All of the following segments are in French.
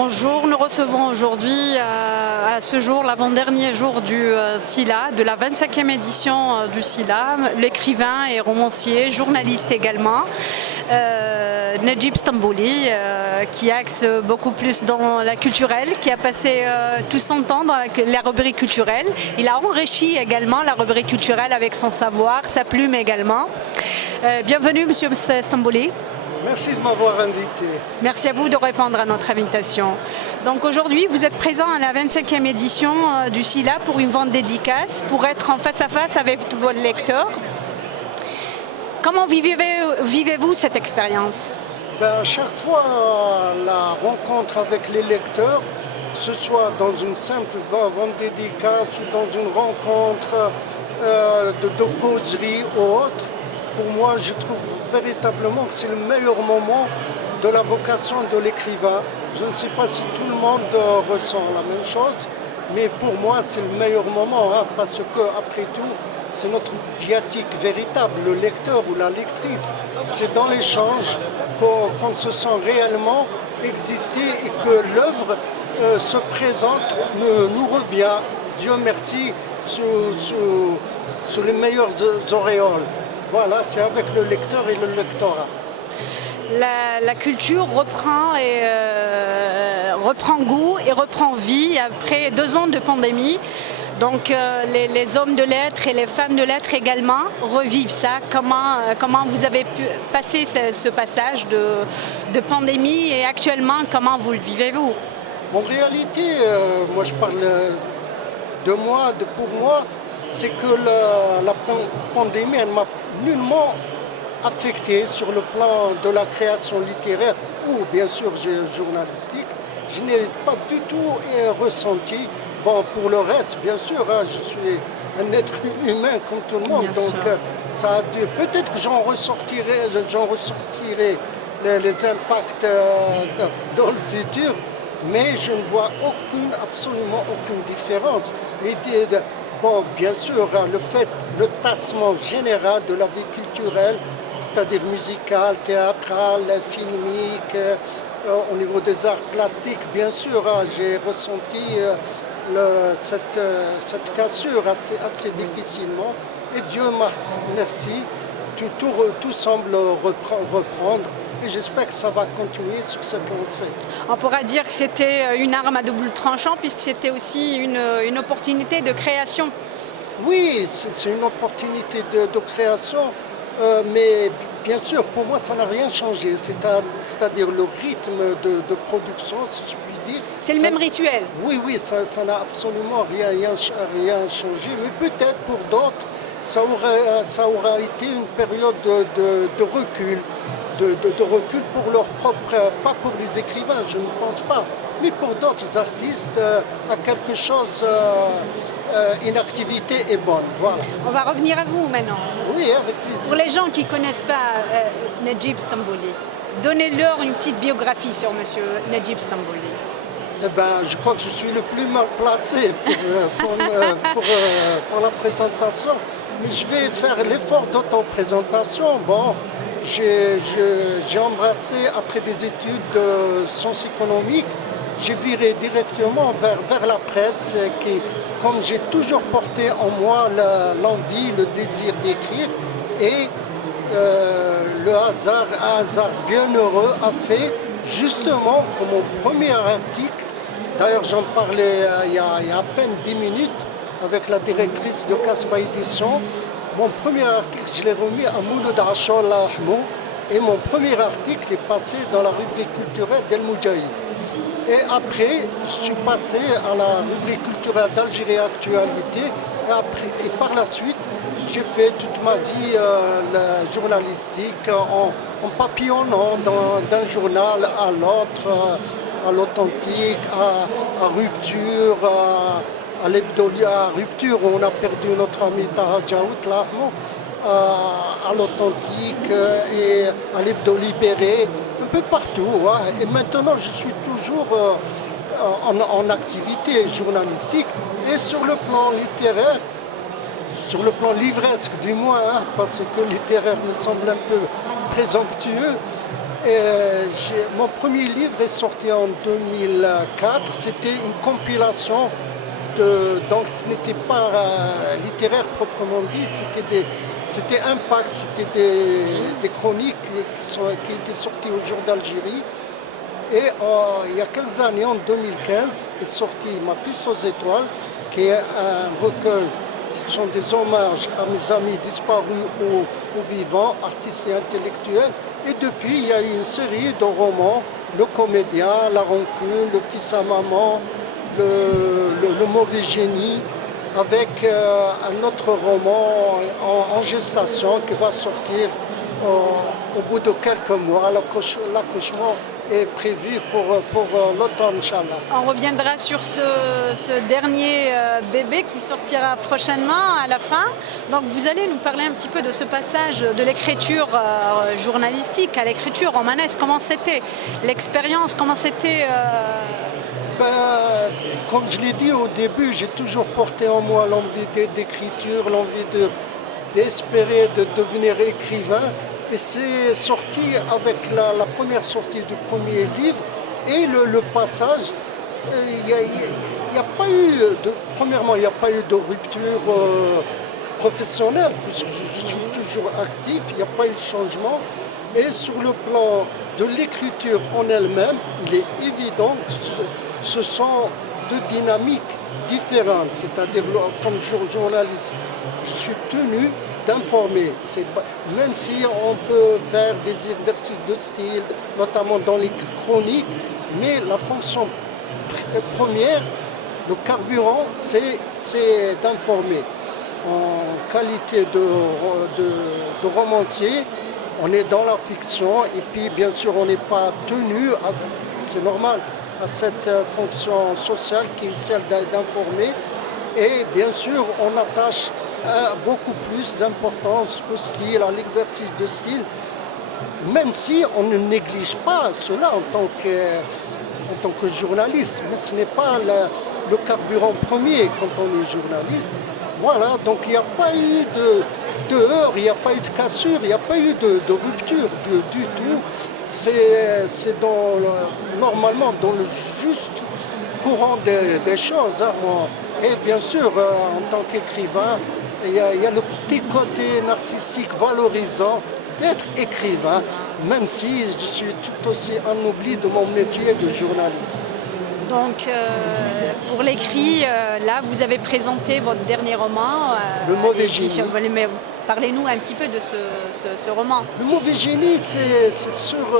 Bonjour, nous recevons aujourd'hui à ce jour, l'avant-dernier jour du SILA, de la 25e édition du SILA, l'écrivain et romancier, journaliste également, Nedjib Stambouli, qui axe beaucoup plus dans la culturelle, qui a passé tout son temps dans la rubrique culturelle. Il a enrichi également la rubrique culturelle avec son savoir, sa plume également. Bienvenue Monsieur Stambouli. Merci de m'avoir invité. Merci à vous de répondre à notre invitation. Donc aujourd'hui, vous êtes présent à la 25e édition du SILA pour une vente dédicace, pour être en face à face avec vos lecteurs. Comment vivez-vous cette expérience? À chaque fois, la rencontre avec les lecteurs, que ce soit dans une simple vente dédicace ou dans une rencontre de causerie ou autre, pour moi, je trouve véritablement que c'est le meilleur moment de la vocation de l'écrivain. Je ne sais pas si tout le monde ressent la même chose, mais pour moi, c'est le meilleur moment, parce que, après tout, c'est notre viatique véritable, le lecteur ou la lectrice. C'est dans l'échange qu'on se sent réellement exister et que l'œuvre se présente, nous revient, Dieu merci, sous les meilleures auréoles. Voilà, c'est avec le lecteur et le lectorat. La culture reprend goût et reprend vie après 2 ans de pandémie. Donc les hommes de lettres et les femmes de lettres également revivent ça. Comment vous avez pu passer ce passage de pandémie et actuellement, comment vous le vivez-vous? En réalité, moi je parle de moi, pour moi, c'est que la pandémie, elle m'a nullement affecté sur le plan de la création littéraire ou bien sûr journalistique. Je n'ai pas du tout ressenti. Bon, pour le reste, bien sûr, je suis un être humain comme tout le monde, bien donc ça a dû. Peut-être que j'en ressortirai les impacts dans le futur, mais je ne vois absolument aucune différence. Bon, bien sûr, le tassement général de la vie culturelle, c'est-à-dire musicale, théâtrale, filmique, au niveau des arts plastiques, bien sûr, j'ai ressenti cette cassure assez difficilement. Et Dieu merci, tout semble reprendre. Et j'espère que ça va continuer sur cette lancée. On pourra dire que c'était une arme à double tranchant puisque c'était aussi une opportunité de création. Oui, c'est une opportunité de création, mais bien sûr, pour moi, ça n'a rien changé. C'est-à-dire le rythme de production, si je puis dire. C'est le même rituel. Oui, ça n'a absolument rien changé, mais peut-être pour d'autres, ça aura été une période de recul. De recul pour leur propre, pas pour les écrivains, je ne pense pas, mais pour d'autres artistes, à quelque chose, une activité est bonne. Voilà. On va revenir à vous maintenant. Oui, avec plaisir. Pour les gens qui ne connaissent pas Nedjib Stambouli, donnez-leur une petite biographie sur Monsieur Nedjib Stambouli. Je crois que je suis le plus mal placé pour la présentation, mais je vais faire l'effort d'auto-présentation. Bon. J'ai embrassé, après des études de sciences économiques, j'ai viré directement vers la presse, qui, comme j'ai toujours porté en moi l'envie, le désir d'écrire, et le hasard bien heureux a fait justement que mon premier article, d'ailleurs j'en parlais il y a à peine 10 minutes avec la directrice de Casbah Édition. Mon premier article, je l'ai remis à Mouloud Achol Ahmou, et mon premier article est passé dans la rubrique culturelle d'El Moudjahid. Et après, je suis passé à la rubrique culturelle d'Algérie Actualité, et par la suite, j'ai fait toute ma vie journalistique en papillonnant d'un journal à l'autre, à l'Authentique, à Rupture, à Rupture, où on a perdu notre ami Taha Djaout Lahmou, à l'Authentique et à l'Hebdo Libéré, un peu partout. Et maintenant, je suis toujours en activité journalistique et sur le plan littéraire, sur le plan livresque du moins, parce que littéraire me semble un peu présomptueux. Mon premier livre est sorti en 2004. C'était une compilation donc ce n'était pas littéraire proprement dit, c'était Impact, c'était des chroniques qui étaient sorties au jour d'Algérie. Et il y a quelques années, en 2015, est sorti Ma piste aux étoiles, qui est un recueil. Ce sont des hommages à mes amis disparus ou vivants, artistes et intellectuels. Et depuis, il y a eu une série de romans, Le Comédien, La Rancune, Le Fils à Maman, le Mauvais Génie, avec un autre roman en gestation qui va sortir au bout de quelques mois. L'accouchement est prévu pour l'automne, Inch'Allah. On reviendra sur ce dernier bébé qui sortira prochainement à la fin. Donc vous allez nous parler un petit peu de ce passage de l'écriture journalistique à l'écriture romanesque. Comment c'était l'expérience? Comment c'était Comme je l'ai dit au début, j'ai toujours porté en moi l'envie d'écriture, l'envie d'espérer de devenir écrivain. Et c'est sorti avec la première sortie du premier livre et le passage. Il n'y a pas eu premièrement, il n'y a pas eu de rupture professionnelle, puisque je suis toujours actif, il n'y a pas eu de changement. Et sur le plan de l'écriture en elle-même, il est évident que ce sont deux dynamiques différentes. C'est-à-dire, comme journaliste, je suis tenu d'informer, même si on peut faire des exercices de style, notamment dans les chroniques, mais la fonction première, le carburant, c'est d'informer. En qualité de romancier, on est dans la fiction et puis bien sûr on n'est pas tenu, c'est normal, à cette fonction sociale qui est celle d'informer. Et bien sûr on attache beaucoup plus d'importance au style, à l'exercice de style, même si on ne néglige pas cela en tant que journaliste. Mais ce n'est pas le carburant premier quand on est journaliste. Voilà, donc il n'y a pas eu de heurts, il n'y a pas eu de cassure, il n'y a pas eu de rupture du tout. C'est normalement dans le juste courant des choses. Hein. Et bien sûr, en tant qu'écrivain, il y a le petit côté narcissique valorisant d'être écrivain, même si je suis tout aussi en oubli de mon métier de journaliste. Donc, pour l'écrit, là, vous avez présenté votre dernier roman. Le Mauvais Génie. Parlez-nous un petit peu de ce roman. Le Mauvais Génie, c'est sur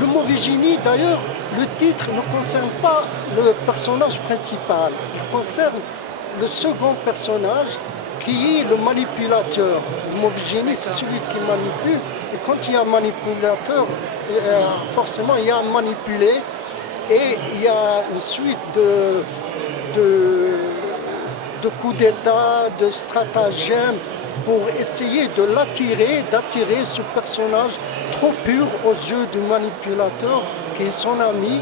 Le Mauvais Génie, d'ailleurs, le titre ne concerne pas le personnage principal. Il concerne le second personnage qui est le manipulateur. Le Mauvais Génie, c'est celui qui manipule. Et quand il y a un manipulateur, forcément il y a un manipulé et il y a une suite de coups d'État, de stratagèmes pour essayer d'attirer ce personnage trop pur aux yeux du manipulateur qui est son ami.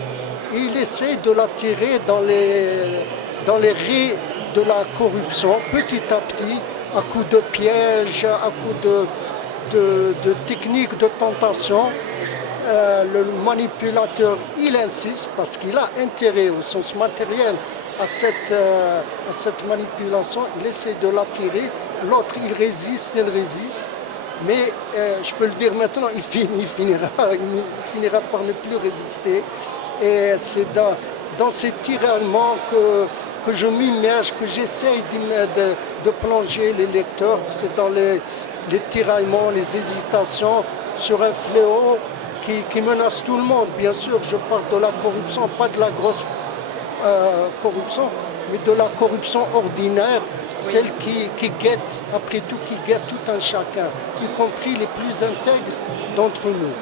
Et il essaie de l'attirer dans les raies de la corruption, petit à petit, à coups de pièges, à coups de techniques de tentation. Le manipulateur, il insiste parce qu'il a intérêt au sens matériel à cette manipulation. Il essaie de l'attirer. L'autre, il résiste, mais je peux le dire maintenant, il finira par ne plus résister. Et c'est dans ces tiraillements que je m'immerge, que j'essaye de plonger les lecteurs. C'est dans les tiraillements, les hésitations sur un fléau qui menace tout le monde. Bien sûr, je parle de la corruption, pas de la grosse corruption, mais de la corruption ordinaire, celle qui guette, après tout, qui guette tout un chacun, y compris les plus intègres d'entre nous.